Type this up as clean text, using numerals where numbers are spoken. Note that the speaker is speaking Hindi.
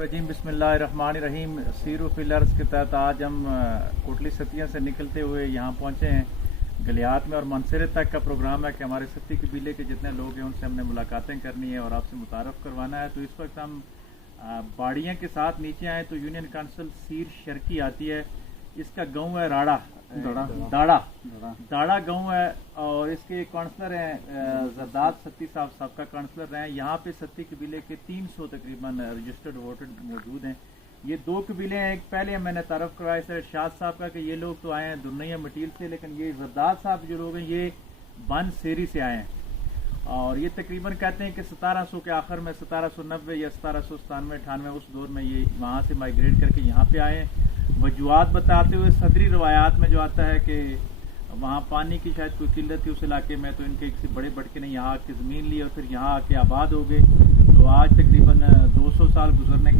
रजीम बिस्मिल्लाहिर्रहमानिर्रहीम। सीरो फिल अर्ज़ के तहत आज हम कोटली सतिया से निकलते हुए यहाँ पहुँचे हैं गलियात में, और मनसरे तक का प्रोग्राम है कि हमारे सती कबीले के जितने लोग हैं उनसे हमने मुलाकातें करनी है और आपसे मुतारफ़ करवाना है। तो इस वक्त हम बाड़ियाँ के साथ नीचे आए तो यूनियन काउंसिल सीर शर्की आती है। इसका गांव है राड़ा दाड़ा गांव है, और इसके काउंसलर हैं जरदाद सत्ती साहब, सबका काउंसलर रहे हैं। यहाँ पे सत्ती कबीले के 300 तकरीबन रजिस्टर्ड वोटर मौजूद हैं। ये दो कबीले हैं, एक पहले मैंने तारफ़ करवाया सर शाद साहब का कि ये लोग तो आए हैं दुनिया मटील से, लेकिन ये जरदाद साहब जो लोग हैं ये बन सेरी से आए हैं। और ये तकरीबन कहते हैं कि 1700 के आखिर में 1790 या 1797-98 उस दौर में ये वहाँ से माइग्रेट करके यहाँ पे आए हैं। वजूहात बताते हुए सदरी रवायात में जो आता है कि वहाँ पानी की शायद कोई किल्लत थी उस इलाके में, तो इनके किसी बड़े बड़के ने यहाँ आके ज़मीन ली और फिर यहाँ आके आबाद हो गए। तो आज तकरीबन 200 साल गुजरने के